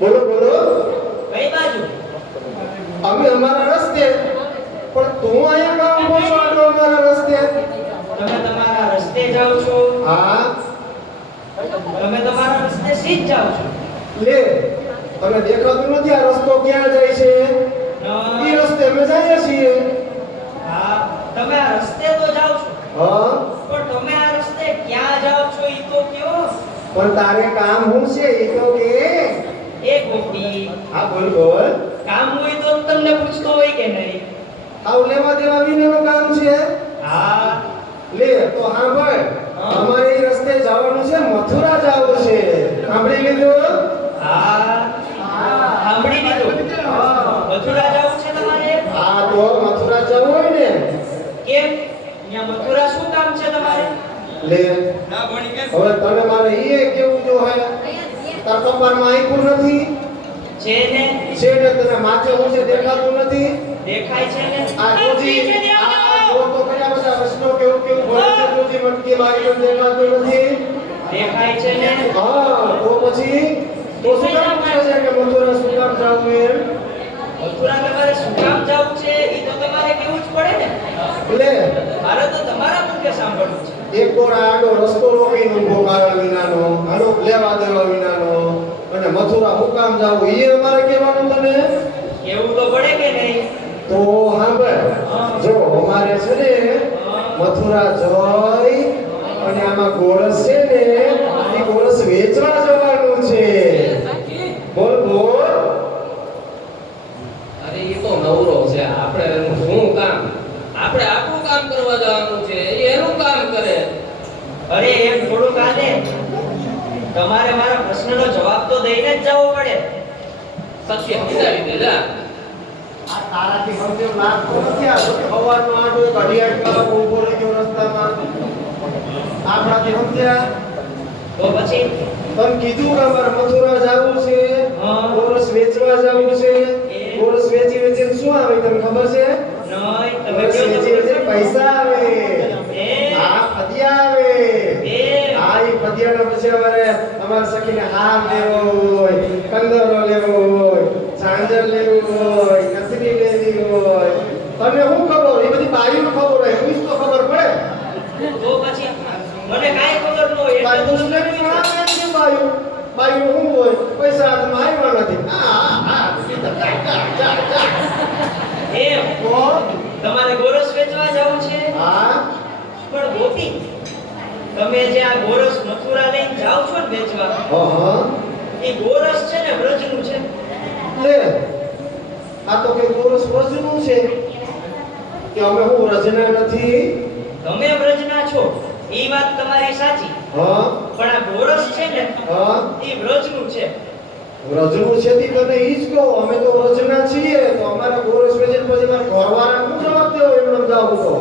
બોલો બોલો. કઈ બાજુ? અમે અમારા રસ્તે. પણ તું અહીંયા કામ પહોંચો આટલો અમારા રસ્તે? તમે તમારા રસ્તે જાઓ છો? હા. તમે તમારા રસ્તે સીધ જાઓ છો? લે, તને દેખાતું નથી આ રસ્તો ક્યાં જાય છે? ના. એ રસ્તે અમે જઈએ છીએ. હા, તમે આ રસ્તે તો જાઓ છો, હા. પણ તમે આ રસ્તે ક્યાં જાઓ છો ઈ તો કયો? પણ તારે કામ શું છે એ તો કે. એ ગોપી, હા બોલ બોલ. કામ હોય તો તમને પૂછતો હોય કે નહીં? આવ લેવા દેવા વિનાનું કામ છે. હા. લે તો સાંભળ. અમારે એ રસ્તે જવાનું છે, મથુરા જવું છે. સાંભળી લીધું? હા. સાંભળી લીધું. મથુરા જવું છે તમારે? હા તો મથુરા જવું હોય ને. કેમ? ત્યાં મથુરા શું કામ છે તમારે? લે ના ભણી કેમ? હવે તને મારે ઈ કેવું જો હે તાર કપાળમાં આંખું નથી છે ને? છે ને તને માથે ઊંચે દેખાતું નથી? દેખાય છે ને? આ જોજી આ તો કર્યા બધા વસનો કેવું કેવું ભરે છે જોજી મટકી બારી દેખાતું નથી? દેખાય છે ને? હા તો પછી તો શું કામ છે કે મથુરા શું કામ જાવું એમ? મથુરા તમારે શું કામ જવું છે ઈ તો તમારે કેવું જ પડે ને. લે મારે તો તમારા મુખે સાંભળવું છે. એક ગોળા આડો રસ્તો રોકીને ઊભો કારણ વિનાનો આનો લેવા દેવા વિનાનો અને મથુરા હું કામ જાવું ઈ અમારે કહેવાનું તને? એવું તો પડે કે નહીં? તો સાંભળ જો અમારે છે ને મથુરા જઈ અને આમાં ગોરસ છે ને એ ગોરસ વેચવા જવાનું છે. બોલ બોલ. અરે એ તો નવરો છે, આપણે એનું શું કામ? આપણે આપણું કામ કરવા જવાનું છે, એ એનું કામ કરે. અરે એમ થોડું કાલે તમારે મારા પ્રશ્નનો જવાબ તો દઈને જ જવો પડે. સત્ય સમજાવી દે જા. આ તારાથી સમજો લાગતો નથી આ કે સવારનો આટો એક અઢિયાળ કલાક ઊભો રહી ગયો રસ્તામાં. આપણાથી સમજ્યા? તો પછી તને કીધું કે અમારે મથુરા જવું છે, હા. ગોરસ વેચવા જવું છે. ગોરસ વેચી વેચીને શું આવે તને ખબર છે? નહીં તમે ગોરસ કેવું વેચી વેચીને પૈસા આવે. એ હા ફદિયા આવે. એ હા એ ફદિયાનો પછી અમારે સખીને હાર લેવો હોય, કંદરો લેવો હોય, ચાંદર લેવું હોય, નથની લેવી હોય. તને શું ખબર? એ બધી બાયુને ખબર હોય, પૂછ તો ખબર પડે. તો પછી મને કાંઈ ખબર ન હોય બાયુ એટલે દુશ્મની ગણાવે છે બાયુ. બાયુ શું હોય? પૈસા હાથમાં આવ્યા નથી. એમ તો તમારે ગોરસ વેચવા જવું છે? હા પણ ગોપી, તમે જે આ ગોરસ મથુરા લઈને જાઓ છો ને વેચવા, હા એ ગોરસ છે ને વ્રજનું છે. લે આ તો કે ગોરસ વ્રજનું છે કે અમે હું રજના નથી. તમે વ્રજના છો એ વાત તમારી સાચી, હા પણ આ ગોરસ છે ને હા એ વ્રજનું છે. વ્રજનું છે તી તને ઈ જ કહો. અમે તો વ્રજના છીએ તો અમારા ગોરસ વેચીને પછી મારા ઘરવાળાને શું જવાબ દેવો એમને જાવું તો?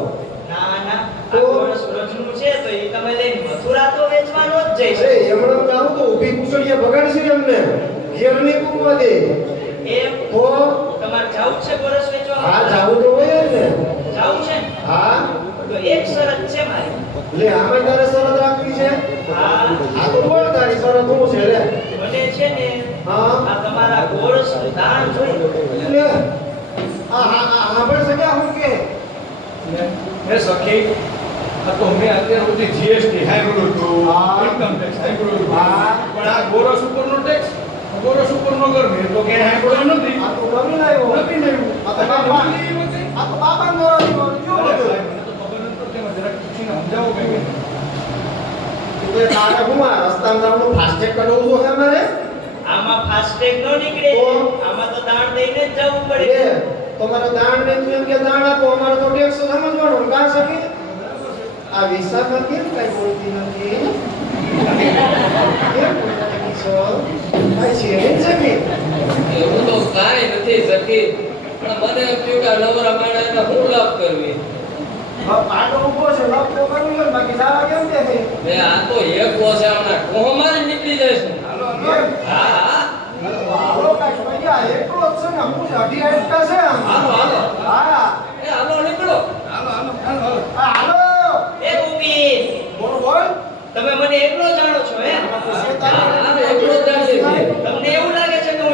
ના ના, આ તો? ગોરસ વ્રજનું છે તો એ તમે લઈને મથુરા તો વેચવાનો જ જઈશ. અરે એમને જાવું તો ઊભી કુસળિયા બગાડશે એમને. ઘેર નહીં પૂકવા દે. એમ તો તમારે જાવું છે ગોરસ વેચવા? હા જાવું તો હોય જ ને. જાવું છે ને? હા તો એક શરત છે મારી. લે આમાં તારે શરત રાખવી છે? હા, આ તો બોલ તારી શરત શું છે લે? મને છે ને હા આ તમારા ગોરસ દાન જોઈએ. લે સાંભળ સક્યા હું કે મેં સખી આ તો મેં અત્યાર સુધી જીએસટી હાઈબ્રોડ હતું, હા. ઇન્કમ ટેક્સ હાઈબ્રોડ હતું. હા. પણ આ ગોરસ ઉપરનો ટેક્સ, ગોરસ ઉપરનો ગરમી એ તો ક્યાંય હાઈબ્રોડ નથી. આ તો નવીન આવ્યો. નથી લેવું. આ તો બાપા. નથી લેવું કે? આ તો બાપા નોરાની વાત કયો અરે બધું? ભાઈ, મને તો ખબર નથી તેમાં જરાક પૂછીને સમજાવો કંઈક. તે તારે હું આ રસ્તામાં જવાનું ફાસ્ટેગ કઢાવવું છે અમારે? આમાં ફાસ્ટેગ નો નીકળે, તો? આમાં તો દાન દઈને જ જવું લે પડે. તમારો દાણ ને તું એમ કે દાણ આપો અમારે તો ટેક્સ સમજવાનો ને કાં સકી? આ વિસામાં કેમ કઈ બોલતી નથી? કેમ બોલતી નથી છો? કાંઈ છે નહીં સકી? એવું તો કાંઈ નથી સખી, પણ મને એમ થયું કે આ નવરા માણસ એને શું લાભ કરવી. હવે પાટો ઊભો છે લપ તો કરવું જોઈએ ને, બાકી જાવા કેમ દે છે? મેં આ તો એક પોસાવના કોહમાં જ નીકળી જઈશું. હાલો, કેમ? હાલો. હા હા, હાલો કાંઈક પૈયા એકલો જ છે ને હું જ અઢી આટકા છે આમ. હાલો હાલો. હા એ હાલો નીકળો. હાલો, હાલો, હાલો, હાલો. આ હાલો એ ગોપી, બોલ બોલ તમે મને એકલો જાણો છો હે? હા, એકલો જ જાણીએ છીએ. તમને એવું લાગે છે કે હું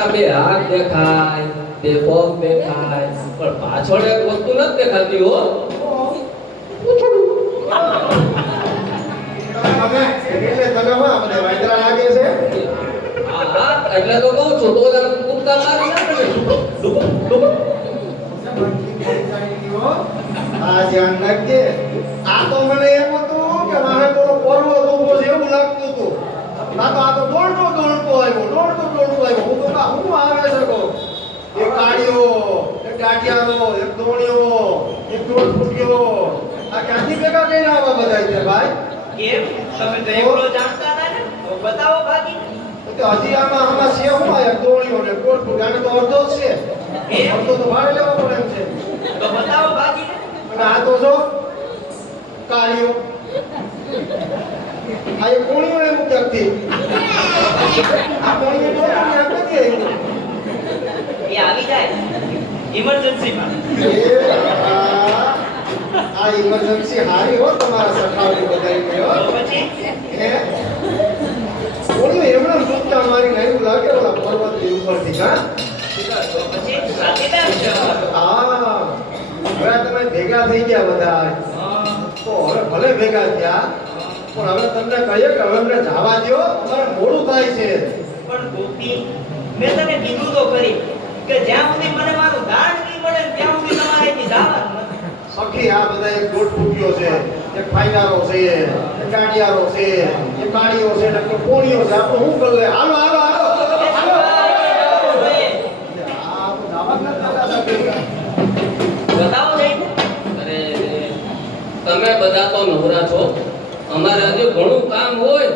તમારા બે હાથ દેખાય, બે પગ દેખાય, પણ પાછળ એક વસ્તુ નથી દેખાતી હો. તમે એટલે તમે માં મને વાંદરા લાગે છે. હા, એટલે તો કહું છું તો તમે કૂદકા મારી નાખો ને. ડૂબો, ડૂબો. આ ધ્યાન રાખજે. આ તો મને એમ હતું કે મારે તો પર્વત ઊભો છે એવું લાગતું હતું. આ તો દોડતો આવ્યો. હું તો હું આવે છે કહો. એક કાળિયો, એક ડાટિયાનો, એક દોણિયો, એક દોડ ફૂટ્યો. આ ક્યાંથી ભેગા થઈને આવા બધા છે ભાઈ? કેમ તમે તો એકલો જાણતા હતા ને તો બતાવો બાકી. તો હજી આમાં છે હું આ એક દોણિયો ને દોડ ફૂટ્યો. આને તો અડધો જ છે. અડધો તો ભાડે લેવો પડે એમ છે. તો બતાવો બાકી. અને આ તો જો કાળિયો. આ એક કોણીઓ એમ ક્યાંકથી. આ કોણીઓ તો ક્યાં નથી આવ્યું. એ આવી જાય ઇમરજન્સીમાં. આ ઇમરજન્સી હારી હો તમારા સરકારની બધાની હો. તો પછી હે કોણીઓ એમણે સુત્તા મારી નાખ્યું લાગે ઓલા પર્વતની ઉપરથી હા. તો પછી સાથીદાર છે. હા હવે તમે ભેગા થઈ ગયા બધા. તો હવે ભલે ભેગા થયા પણ હવે તમને કહીએ કે હવે અમને જવા દો, અમારે મોડું થાય છે. પણ ગોપી મેં તને કીધું તો ખરી કે જ્યાં સુધી મને મારું દાન નહીં મળે ને ત્યાં સુધી તમારે અહીંથી જવાનું નથી. સખી આ બધા એક દોઢ ફૂટ્યો છે, એક ફાઈનારો છે, એક ગાંડિયારો છે, એક કાળીઓ છે ને એક કોણીઓ છે. આપણે શું કરી લે? હાલો હાલો હાલો હાલો. આ તો જવા જ નથી દેતા સખી. બતાવો જઈને. અરે તમે બધા તો નવરા છો, અમારે હજી ઘણું કામ હોય.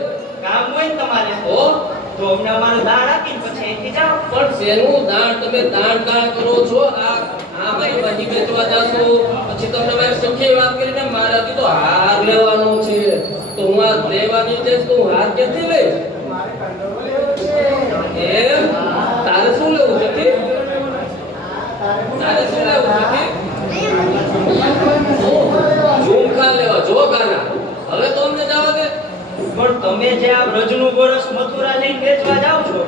કામ હોય ને તમારે તો અમને અમારું દાન આપીને પછી અહીંથી જાઓ. પણ શેનું દાણ? તમે દાણ કરો છો. આ ભાઈ ભાજી વેચવા જાશો, પછી તમને મારી સખી વાત કરીને મારે હજી તો હાર લેવાનો છે. તો હું આ લેવાની જઈશ તો હું હાર ક્યાંથી લઈશ? મારે કંટ્રોલ લેવો છે. એમ તારે શું લેવું છે કે? તારે શું લેવું છે કે? ઝુમખા લેવા જો ગાના. હવે તો અમને જવા દે. પણ તમે જે આ વ્રજનું ગોરસ મથુરા લઈને વેચવા જાઓ છો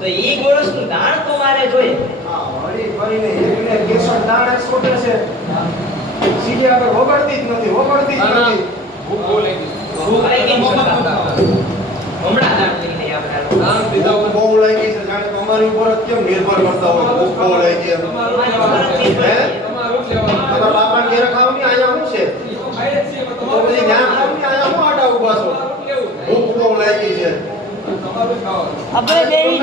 તો ઈ ગોરસનું દાણ તો મારે જોઈએ. આ હળી ફરીને એકને કેસર દાણા છોટે છે. સીધી આગળ વગાડતી જ નથી. ભૂખ લાગી ગઈ છે. હમણાં દાણ લઈ લઈએ આપણે. દાણ દીધા વગર બહુ લાગી છે. જાણે કે અમારી ઉપર જ કેમ નિર્ભર કરતા હોય. ભૂખ બહુ લાગી એમ. તમારી ફરજથી હે? તમારું જ લેવાનું. તમારા બાપાને ઘેરે ખાવું નહીં, અહીંયા શું છે? તો પછી ત્યાં ખાવું નહીં, અહીંયા શું આડા ઊભા છો? ભૂખ બહુ લાગી છે. આપણે બેહી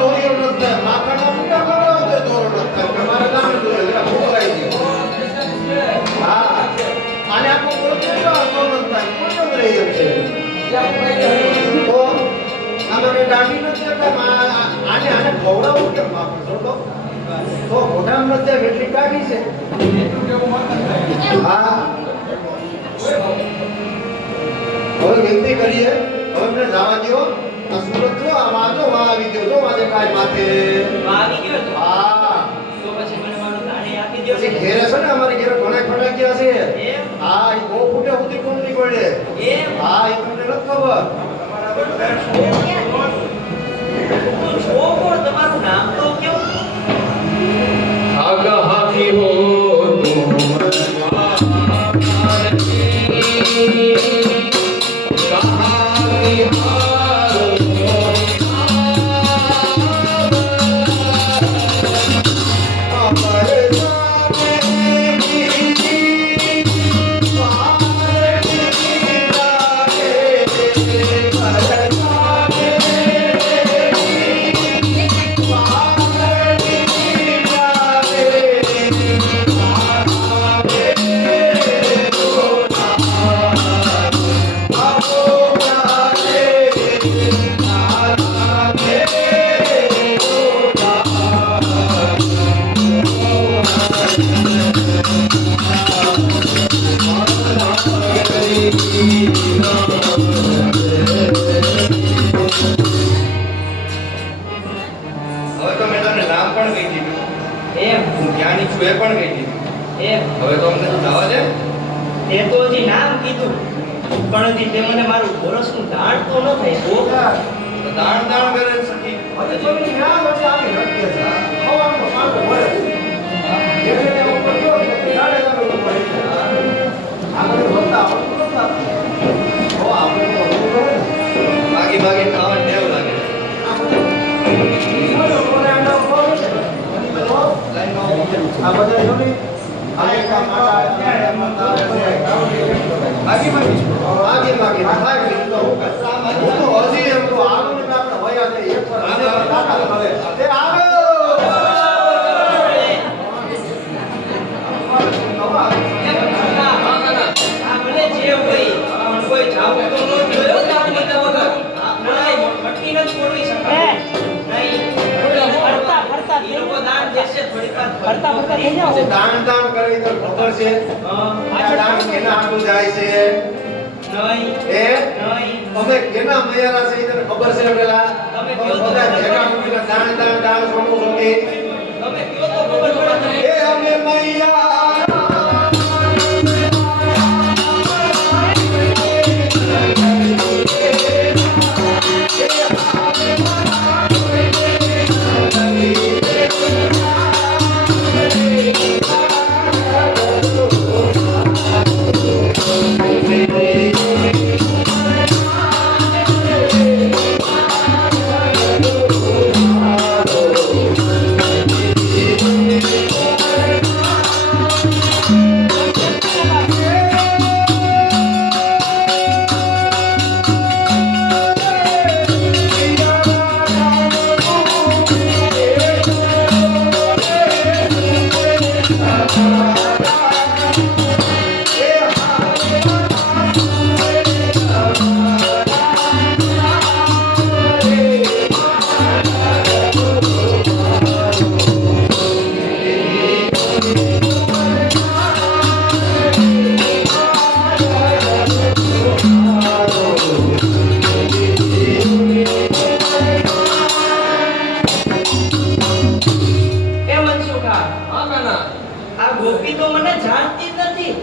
દોરીઓ નથી થાય. માખણના મીઠા ખવડાવો તોય દોરો નથી થાય. તમારે દાણ જોઈએ. એટલે ભૂખ લાગી. હા. આને આખો બોલતો એટલો અડધો નથી થાય. કોઈ જ રહી એમ છે. તો આમાં કઈ દાઢી નથી કરતા. આને ખવડાવવું કેમ માખણ? જોડો તો મોઢામાં નથી જાય એટલી કાઢી છે. હા હવે વિનંતી કરીએ, હવે અમને જવા દો. આ સુરત જો આ વાજો આવી ગયો જો આજે કાય માથે. આવી ગયો તો હા તો પછી મને મારું દાણે આપી દ્યો. પછી ઘેરે છે ને અમારે ઘેરે ઘણા ફટાકિયા છે. એમ? હા એ બહુ ફૂટે સુધી કોણ નહીં પડે. એમ? હા એ તમને નથી ખબર. તું છો કોણ? તમારું નામ તો કયો? आगा हाथी हो तुम હવે તો મેં તમને નામ પણ કહી દીધું. એમ? હું જ્ઞાની છું એ પણ કહી દીધું. એમ? હવે તો અમને જવા દે. તે તો હજી નામ કીધું પણ હજી તે મને મારું ગોરસનું દાણ તો ન થાય. તો દાણ દાણ કરે છે સખી. હજી તો ન્યા આ બધા જો ને આ એક માતા માતા બાકી બાકી આગે માગે થાય કે તો હું તો હજી એમ તો આવું ને આપણે વયા દે એક વાર આને તાકાત મળે એ આવો આ ભલે જે હોય પણ કોઈ જાવું તો ન જોયો કામ બધા વગર નહીં મટકી નથી છોડવી શકાય નહીં ફરતા એ લોકો દાન દેશે થોડી વાર ફરતા થઈ જાવ દાન દાન કરે તો ખબર છે આ દાન કેના હાટું જાય છે નહીં એ નહીં અમે કેના મયારા છે તને ખબર છે પેલા તમે તમે કયો તો બધા ખબર ભેગા પડે. મળીને દાન દાન દાન સમૂહ સોની તમે કયો તો ખબર પડે એ અમે મૈયા એ મનસુખા હા કાના આ ગોપી તો મને જાણતી જ નથી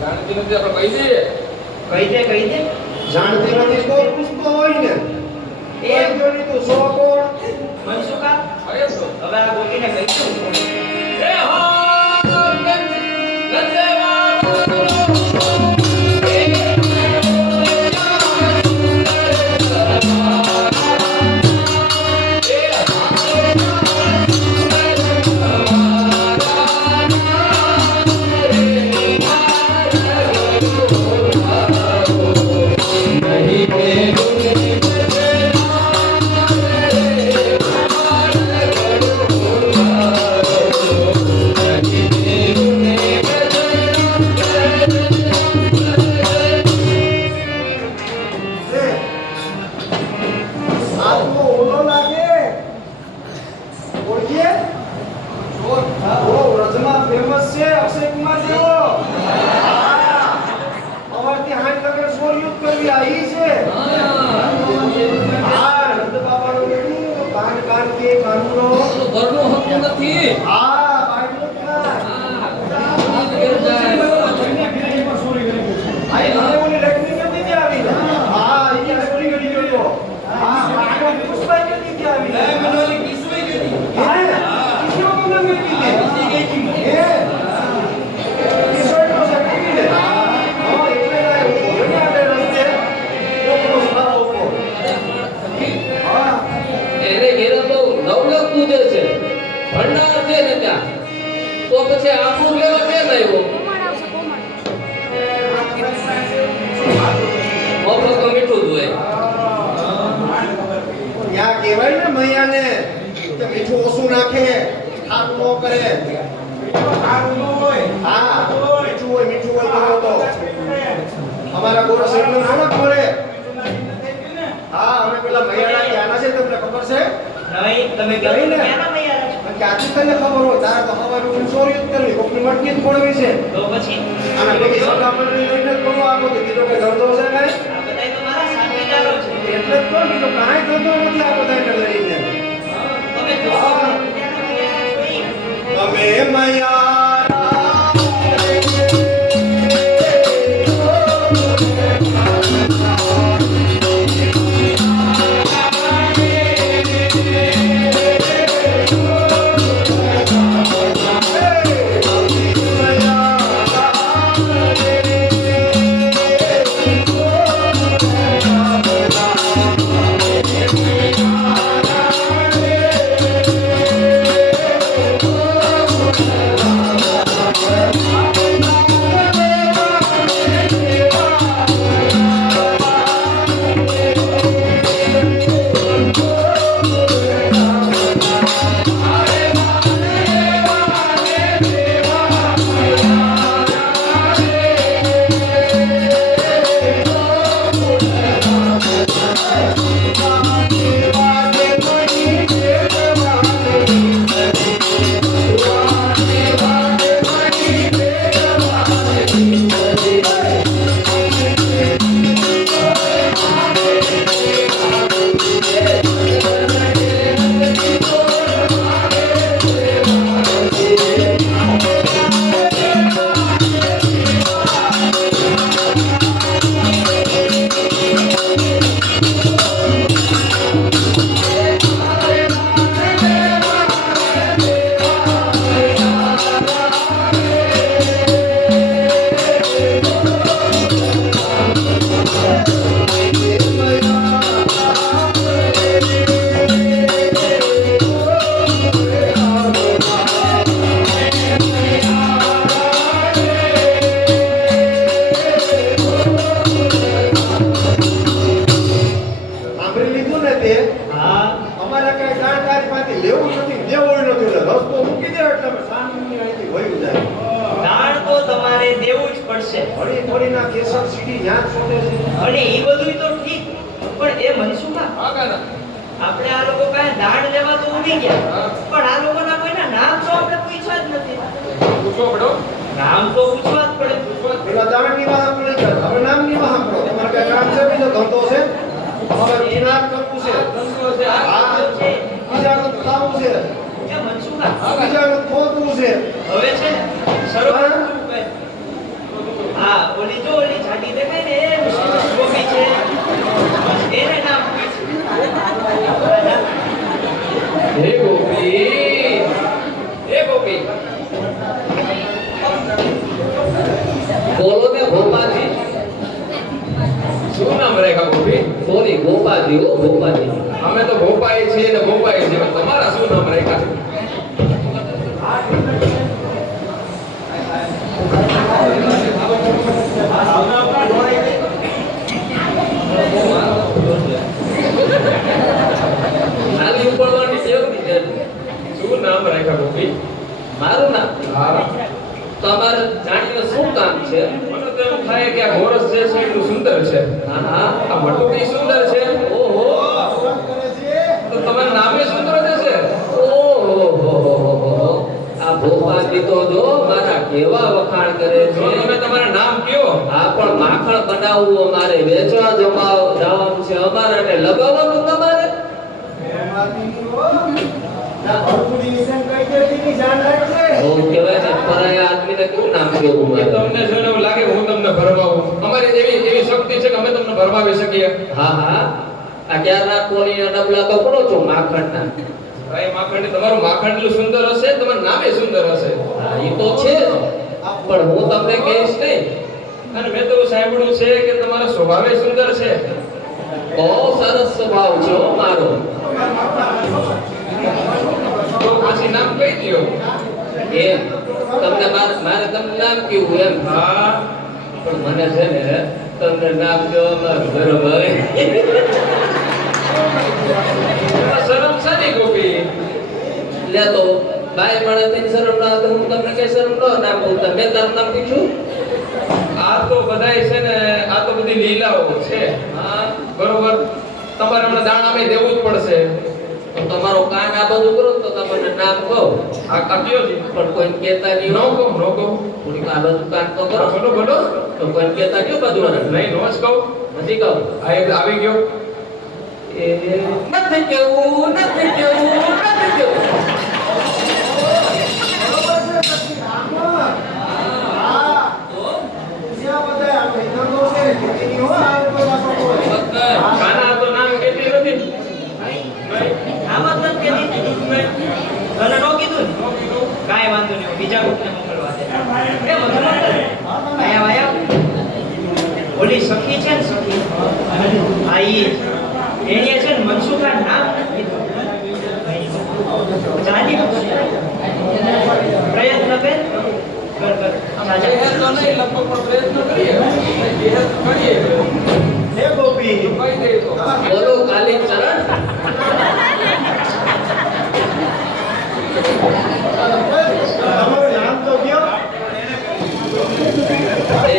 જાણતી નથી આપણે કહી દઈએ કહી દે જાણતી નથી તો પૂછતો હોય ને એ એ જોની તું સો કોણ મનસુખા હવે તો હવે આ ગોપીને કહી દઉં એ હો આ તો ઓલો લાગે ઓળખીએ ઓ રજમાં ફેમસ છે અક્ષય કુમાર જેવો અમારથી હાથ લગન સોર યુદ્ધ કરવી આ ઈ છે હા રંદ બાબાનું બેટું કાન કાન કે કાનુનો ઘરનું હતું નથી હા બાઈનો થાય આ મને ઓલી લક્ષ્મી કેવી હતી આવી હા ઈ સોરી ગડી ગયો હા આગળ પુષ્પાઈ કેવી હતી આવી મને ઓલી કિસોઈ ગઈ હા કિસો કોને ગઈ હતી હે કિસોઈ નો છે કેવી રે હા એટલે ઓલી આડે રસ્તે લોકો સારા ઉભો હા એને ઘેર તો નવલખ કૂદે છે ભંડાર છે ને ત્યાં તો પછી આબુ લેવા કેમ આવ્યો મફત તો મીઠું જ હોય ત્યાં કહેવાય ને મૈયાને કે મીઠું ઓછું નાખે ખારું ન કરે હા મીઠું હોય કેવો તો અમારા ગોર સાહેબને ઓળખ મળે હા અમે પેલા મૈયાના ક્યાંના છે તમને ખબર છે નહીં તમે કહો નહીં ને? ક્યાંના મૈયા છો અને ક્યાંથી તને ખબર હોય તારે તો ખબર ચોરી જ કરવી કોકની મટકી જ ફોડવી છે તો પછી અને પછી સગામણી લઈને જ કરવો આખો દી. બીજો કઈ ધંધો છે કાંઈ? આ બધાય તો મારા સાથીદારો છે એટલે જ તો બીજો કાંઈ ધંધો નથી આ બધાને લઈને તમે કહો ક્યાંના મૈયા છો ઈ? અમે મૈયા કીધું ને તે હા અમારે કઈ જાણકારીમાંથી લેવું નથી દેવું નથી એટલે રસ્તો મૂકી દે એટલે અમે શાંતિથી અહીંથી વહી જાય દાણ તો તમારે દેવું જ પડશે હળી ફળીના કેસર સીડી ન્યા જ છોડે છે અને એ બધું તો ઠીક પણ એ મનસુખા હા કાકા આપણે આ લોકો પાસે દાણ લેવા તો ઉભી ગયા પણ આ લોકોના કોઈના નામ તો આપણે પૂછ્યા જ નથી પૂછો પડો નામ તો પૂછવા જ પડે પેલા દાણની વાત પડી જાય હવે નામની વાત સાંભળો તમારે કઈ કામ છે બીજો ધંધો છે હવે ઇનામ કરવું છે ધંધો છે હા છે બીજાનું ખાવું છે એ મનસુખા બીજાનું ખોદવું છે હવે છે ને સરોવર હા. શું કહે? હા ઓલી જો ઓલી જાડી દેખાય ને એ ગોપી છે બસ એને નામ પૂછ હે ગોપી હે ગોપી બોલો ને ગોપાજી શું નામ રેખા ગોપી સોરી ગોપાજી ઓ ગોપાજી અમે તો ગોપાઈ છીએ ને ગોપાઈ છીએ તમારા શું નામ રેખા ખાલી ઉપડવાની ટેવ નથી શું નામ રેખા ગોપી મારું નામ હા તમારે જાણીને શું કામ છે મને તો એવું થાય કે આ ગોરસ જે છે એટલું સુંદર છે હા હા આ વટુકી સુંદર છે ઓહો તો તમારું નામે સુંદર જ છે ઓહો આ ભોપાલી તો જો મારા કેવા વખાણ કરે છે તમે તમારું નામ કયો હા પણ માખણ બનાવવું અમારે વેચવા જવાનું છે અમારે અને લગાવવાનું તમારે બહુ કહેવાય ને પરાયા આદમીને કેવું નામ કેવું મારે તમને જો એવું લાગે હું તમને ભરમાવું અમારી એવી શક્તિ છે કે અમે તમને ભરમાવી શકીએ હા હા આ ક્યારના કોળીના ડબલા તો કરો છો માખણના ભાઈ માખણ તમારું માખણ એટલું સુંદર હશે તમારું નામે સુંદર હશે હા એ તો છે જ પણ હું તમને કહીશ નહીં અને મેં તો સાંભળ્યું છે કે તમારો સ્વભાવે સુંદર છે બહુ સરસ સ્વભાવ છે હો મારો તો પછી નામ કહી દો એ તમને મારે તમને નામ કેવું એમ હા પણ મને છે ને તમને નામ દેવામાં ગરમ આવે શરમ છે ને ગોપી લે તો ભાઈ મને તેની શરમ ના તો હું તમને કઈ શરમ ન નામ કહું તમે તારું નામ કીધું આ તો બધાય છે ને આ તો બધી લીલાઓ છે હા બરોબર તમારે હમણાં દાણ આપે દેવું જ પડશે તો તમારો કાન આ બધું કરો તો તમને નામ કહો આ કયો છે પણ કોઈ કહેતા નહીં નો કહો થોડીક આ બધું કાન તો કરો બોલો બોલો તો કોઈ કહેતા નહીં બધું નહીં નો જ કહું નથી કહું આ એક આવી ગયો એ નથી કેવું નથી કેવું નથી કેવું કાના તો નામ કેતી નથી નામ જ નથી કીધી. તને નો કીધું ને? કાંઈ વાંધો નહીં બીજા કોકને મોકલવા દે એ મધુમંગલ આયા ઓલી સખી છે ને સખી આ ઈ એણે છે ને મનસુખા નામ કીધું જાની પ્રયત્ન કર તો નહીં લગભગ પ્રયત્ન કરીએ હે ગોપી બોલો કાલી ચરણ તમારું નામ તો કયો એ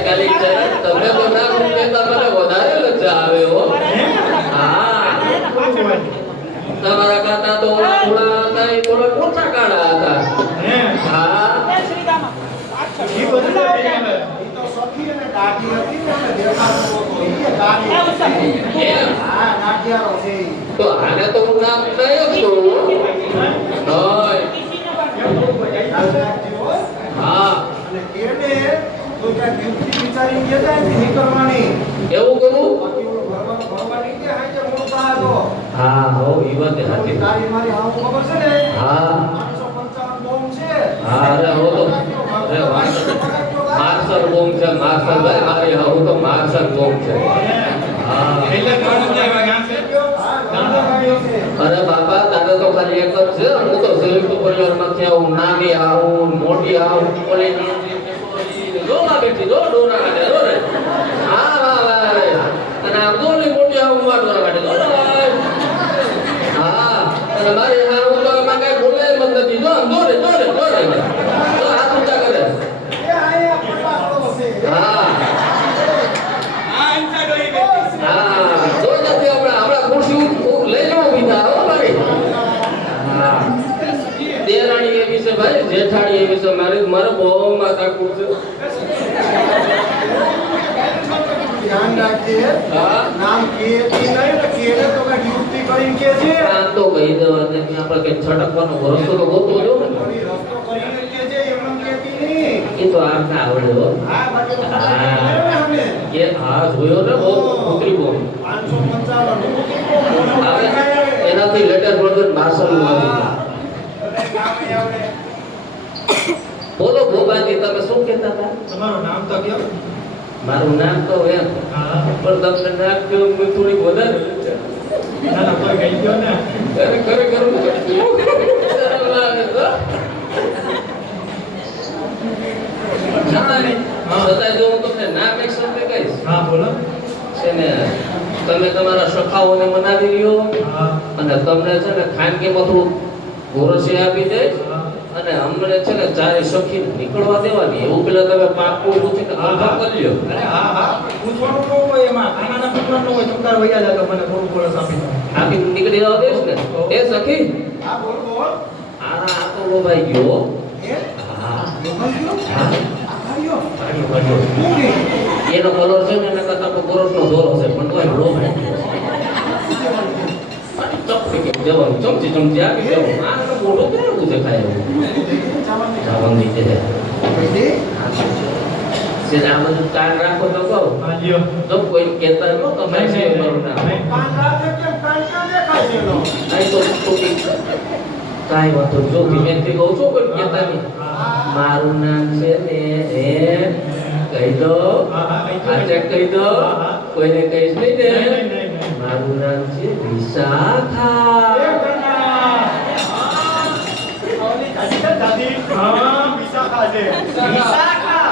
કાલી ચરણ તમે તો નામ કહેતા મને વધારે લજ્જા આવે હો હા તમારા કાકા તો થોડા હતા એ થોડા ઓછા કાળા હતા હા ઈ બધું તો ઈ તો સખી અને દાઢી હતી ને એટલે દેખાતો હતો. ઈ દાઢી હતી. એમ? હા, દાઢિયારો છે ઈ. તો આને તો હું નામ કયો છું હોય ખ્યાલ રાખજો હો. હા અને એને કોઈ કાંઈ દિવસથી વિચારીને કહેતા નથી નીકળવાની. એવું કરું બાકી ઓલો ભરવાની કે હાંજે મોડતા હતો. હા હો ઈ વાત એ સાચી તારી મારી આવું ખબર છે ને? હા 555 બોમ્બ છે. હા અરે હો તો અરે વાત માર્શલ બોમ છે માર્શલ ભાઈ મારી હા હું તો માર્શલ બોમ છે હા એટલે કોણ જાય ગામ છે હા, ગામડા ગાડીઓ છે. અરે બાપા તારે તો ખાલી એક જ છે હું તો સંયુક્ત પરિવારમાંથી આવું નાની આવું મોટી આવું ઓલી જો માં બેઠી જો ડોરા કાઢે જો રે હા વાહ વાહ અને આમ દોલી મોટી આવું મારવા કાઢે જો અને મારી હારું તો એમાં કઈ બોલે જ નથી. જો દોડે તો હાથ ઊંચા કરે. એ આયા પપ્પા પડો છે. હા જો નથી હમણાં ખુરશી લઈ લો બીજા હો મારી. હા દેરાણી એવી છે ભાઈ, જેઠાણી એવી છે મારે બહુ માથા કૂટ છે. ધ્યાન રાખજે. હા નામ કેતી નહીં ને કેને તો કઈ ડ્યુટી કરીને કે છે. આ તો કહી દેવા દે કે આપણે કઈ છટકવાનો રસ્તો તો ગોતવો જો ને. થોડી રસ્તો કરીને કે છે એમનું કેતી નહીં. એ તો આ ના આવડે હો. હા બાકી તો હા. અમે કે હા જોયો ને બહુ કુતરી બહુ 555 હવે એનાથી લેટર વર્ઝન 12 નું આવી ગયું. બોલો ભોપાજી તમે શું કહેતા હતા? તમારું નામ તો કયો? મારું નામ તો એમ હા પણ તમને નામ કેવું મેં થોડી વધારે છે. ના ના કોઈ કહી ગયો ને. ખરેખર શરમ લાગે તો. છતાંય જો હું તમને નામ એક શબ્દ કહીશ હા બોલો. છે ને તમે તમારા સખાઓને મનાવી રહ્યો હા અને તમને છે ને ખાનગીમાં થોડું ગોરસી આપી દઈશ હા અને અમને છે ને ચારે સખી નીકળવા દેવાની એવું પેલા તમે પાકું પૂછીને કન્ફર્મ કરી લ્યો. અરે હા હા પૂછવાનું ન હોય એમાં આનાના પૂછવાનું હોય ચમકાર વૈયા જાય તો મને થોડું બોરસ આપી દો. આપી નીકળી જવા દઈશ ને એ સખી હા બોલ બોલ. આ તો લોભાઈ ગયો. એ હા બોલ્યો હા આયો ભાગ્યો ભાગ્યો. કોની એનો કલર છે ને એના કરતા તો ગોરસનો દોરો છે પણ તોય લોભાઈ ગયો. ચપટી કેમ જવાનું ચમચી આપી દેવું. આ તો મોટો કેવું છે ખાય એવું. જવાની છે કઈ છે આ બધું કાન રાખો તો કહો હા લ્યો. તો કોઈ કહેતા ન તમે છે મારું નામ કાન રાખે કેમ કાન ક્યાં દેખાય છે એનો? નહીં તો ટોપી કાંઈ વાંધો નહીં. જો ધીમેથી કહું છું કોઈ કહેતા નહીં. મારું નામ છે ને એ કહી દો હા હા કહી દો. આજે કહી દો કોઈને કહીશ નહીં ને નહીં. મારું નામ છે વિશાખા. એ કન્યા. ઓલી દાદી છે દાદી. હા વિશાખા છે. વિશાખા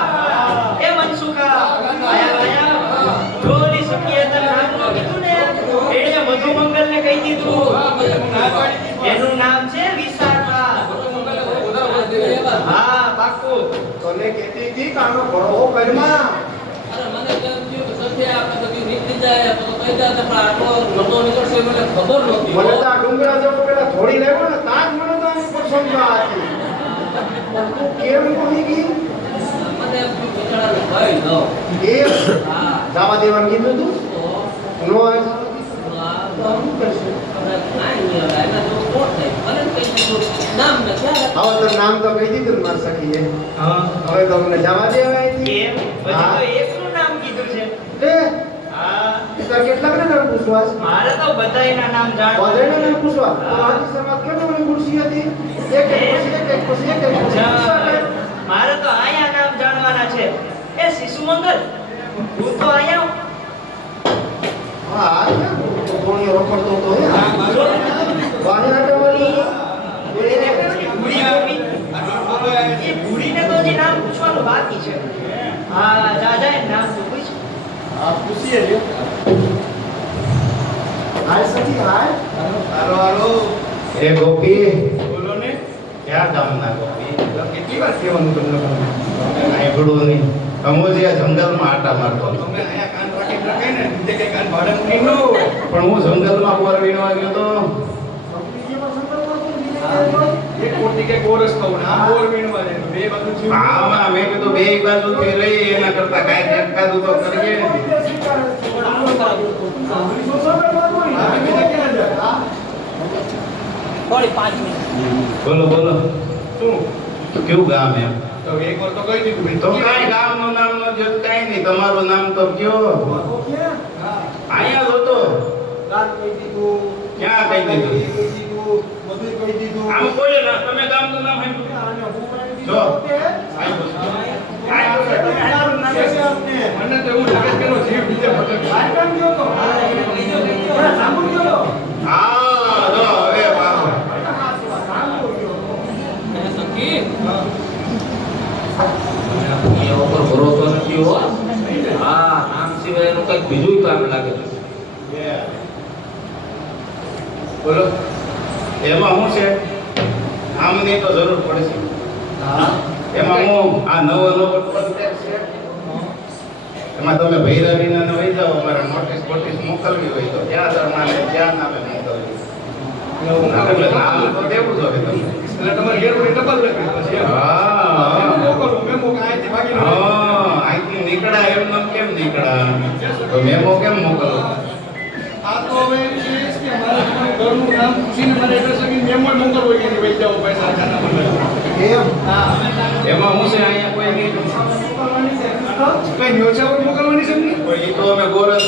એ મનસુખા આયા જોલી સખીએ તને નામ નો કીધું ને એણે મધુમંગલ ને કહી દીધું એનું નામ છે વિશાખા. હા પાક્કું. તને કહેતી હતી કે આનો ભરો કરમાં. અરે મને તો એમ થયું કે સખી આપણે બધી નીકળી જાય તો કહી દે પણ આટલો નતો નીકળશે મને ખબર નહોતી. મને તો આ ડુંગરા જેવો પેલા થોડી લેવો ને તાજ મને તો આની પર સમજા હતી. પણ તું કેમ કહી ગઈ? મને એમ થયું બિચારાને કહી દઉં. એ હા જવા દેવાનું કીધું તું? તો નો આવે જવા આ તો શું કરશે? હવે કાંઈ નહીં હવે એના જેવું કોણ થાય? મને કહી દીધું નામ ને ક્યારે હવે તો નામ તો કહી દીધું ને મારી સખીએ. હા હવે તો અમને જવા દેવાય અહીંથી. કેમ પછી તો એકનું નામ કીધું છે. લે હા તાર કેટલા બધા નામ પૂછવા છે? મારે તો બધાયના નામ જાણવા બધાયના નામ પૂછવા? તો આથી સમાજ કેમ મને ખુરશી હતી? એક ખુરશી. મારે તો આયા નામ જાણવાના છે. એ શિશુમંગલ હું તો આયા હા આ ક્યાં કોણીઓ રખડતો હતો હે? વાહે આટો મારી. ભૂરી ગોપી. એ ભૂરીને તો હજી નામ પૂછવાનું બાકી છે. હા જા નામ તો પૂછ. આ પૂછીએ લ્યો. હાય સખી હાય. હાલો. એ ગોપી. બોલો ને. ક્યાં ગામના ગોપી? કેટલી વાર કહેવાનું તમને મને? આંગળું નહીં. અમોજી આ જંગલમાં આટા મારતો હતો. તમે અહીંયા કાન રાખી રાખે ને બીજે કઈ કાન ભાડે મૂકી ન હોય. પણ હું જંગલમાં બોર વીણવા ગયો તો સંપત્તિમાં સંકલ્પમાં કોણ બીજે ક્યાંય કોઈ? એક કોટી કે કોરસ કહું ને આ બોર વીણવા જાય બે બાજુ જીવ. આમાં મેં કીધું બે બાજુથી રહી એના કરતા કાંઈક એકાદું તો કરીએ. હા, બીજે ક્યાં જાય? થોડી 5 મિનિટ. બોલો બોલો શું? તો કેવું ગામ એમ? તો એક વાર તો કહી દીધું ભાઈ. તો કાંઈ ગામનું નામ ન જો કાંઈ નહીં. તમારું નામ તો કયો? અહીંયા જ હતો. ક્યાં કહી દીધું? આમ બોલે ના તમે ગામનું નામ સાંભળ્યું? જો મને તો એવું લાગે છે કે એનો જીવ બીજે ભટકે. હા જો હવે પાછો. સખી એના ઉપર ભરોસો નથી હો. હા નામ સિવાય એનું કંઈક બીજું કામ લાગે છે. બોલો. એમાં શું છે આમની તો જરૂર પડશે હા એમાં હું આ નવો કોન્ટેક્ટ છે એમાં તમે ભૈરવીને વહી જાઓ અમારે નોટિસ બોટિસ મોકલવી હોય તો ત્યાં ધર્માને ત્યાં નામે મોકલવી એટલે નામ તો દેવું જોઈએ તમને એટલે તમારે ઘેર વળી ડબલ લખવી પછી એમ. હા મેમો મોકલો, મેમો કે અહીંથી ભાગીને હા અહીંથી નીકળ્યા એમ નામ કેમ નીકળ્યા તો મેમો કેમ મોકલો આ તો હવે એમ છે કે મારે તમારું ઘરનું નામ પૂછીને મારે એડ્રેસ લખીને મેમો મોકલવો હોય કે વહી જાઓ પૈસા ખાના પર એમ હા એમાં હું છે અહીંયા કોઈ નહીં મોકલવાની છે કઈ ન્યોછાવર મોકલવાની છે ને પણ એ તો અમે ગોરસ